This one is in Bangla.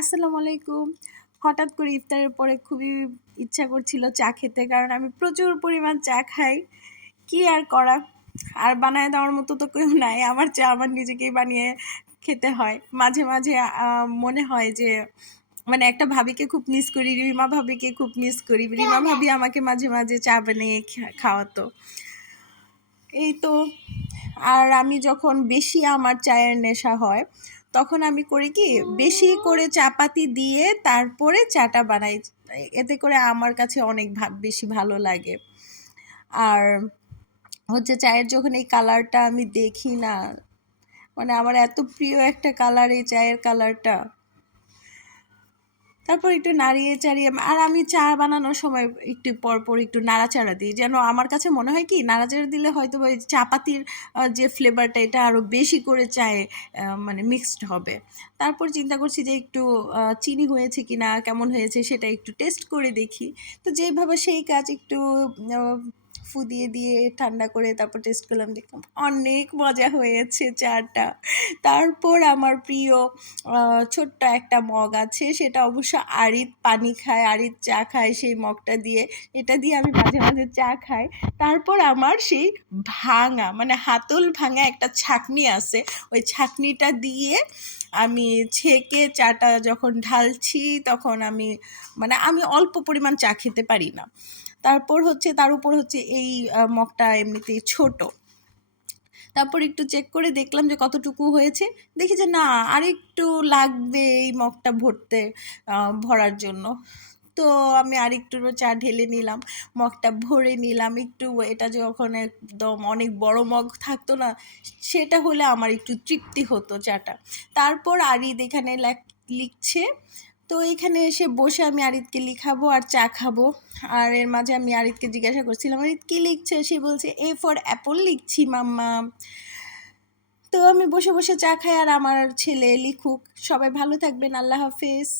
আসসালামু আলাইকুম। হঠাৎ করে ইফতারের পরে খুবই ইচ্ছা করছিল চা খেতে। কারণ আমি প্রচুর পরিমাণ চা খাই। কি আর করা? আর বানায় দেওয়ার মতো তো কেউ নাই। আমার চা আমার নিজেকেই বানিয়ে খেতে হয়। মাঝে, মাঝে মনে হয় যে মানে একটা ভাবিকে খুব মিস করি, রিমা ভাবিকে খুব মিস করি। রিমা ভাবি আমাকে মাঝে, মাঝে চা বানিয়ে খাওয়াতো। এই তো। আর আমি যখন বেশি আমার চায়ের নেশা হয়, তখন আমি করি কি বেশি করে চাপাতি দিয়ে তারপরে চাটা বানাই। এতে করে আমার কাছে অনেক বেশি ভালো লাগে। আর হচ্ছে চায়ের যখন এই কালারটা আমি দেখি না, মানে আমার এত প্রিয় একটা কালার এই চায়ের কালারটা। তারপর একটু নাড়িয়ে চাড়িয়ে আর আমি চা বানানোর সময় একটু পরপর একটু নাড়াচাড়া দিই, যেন আমার কাছে মনে হয় কি নাড়াচাড়া দিলে হয়তো ওই চা পাতির যে ফ্লেভারটা এটা আরও বেশি করে চায়ে মানে মিক্সড হবে। তারপর চিন্তা করছি যে একটু চিনি হয়েছে কি না, কেমন হয়েছে সেটা একটু টেস্ট করে দেখি। তো যেইভাবে সেই কাজ একটু ফু দিয়ে দিয়ে ঠান্ডা করে তারপর টেস্ট করলাম, দেখলাম অনেক মজা হয়েছে চাটা। তারপর আমার প্রিয় ছোট্ট একটা মগ আছে, সেটা অবশ্য আরিত পানি খায়, আরিত চা খায় সেই মগটা দিয়ে। এটা দিয়ে আমি মাঝে মাঝে চা খাই। তারপর আমার সেই ভাঙা মানে হাতল ভাঙা একটা ছাঁকনি আছে, ওই ছাঁকনিটা দিয়ে আমি ছেঁকে চাটা যখন ঢালছি তখন আমি মানে আমি অল্প পরিমাণ চা খেতে পারি না। তারপর হচ্ছে তার উপর হচ্ছে এই মগটা এমনিতেই ছোট। তারপর একটু চেক করে দেখলাম যে কতটুকু হয়েছে। দেখি যে না আরেকটু লাগবে এই মগটা ভরার জন্য। তো আমি আরেকটু চা ঢেলে নিলাম, মগটা ভরে নিলাম। একটু এটা যখন একদম অনেক বড় মগ থাকতো না, সেটা হলে আমার একটু তৃপ্তি হতো চাটা। তারপর আরিদ এখানে লিখছে। তো এখানে এসে বসে আমি আরিদকে লিখাবো আর চা খাবো। আর এর মাঝে আমি আরিদকে জিজ্ঞাসা করছিলাম, আরিদ কী লিখছে? সে বলছে এ ফর অ্যাপল লিখছি মাম্মা। তো আমি বসে বসে চা খাই আর আমার ছেলে লিখুক। সবাই ভালো থাকবেন। আল্লাহ হাফেজ।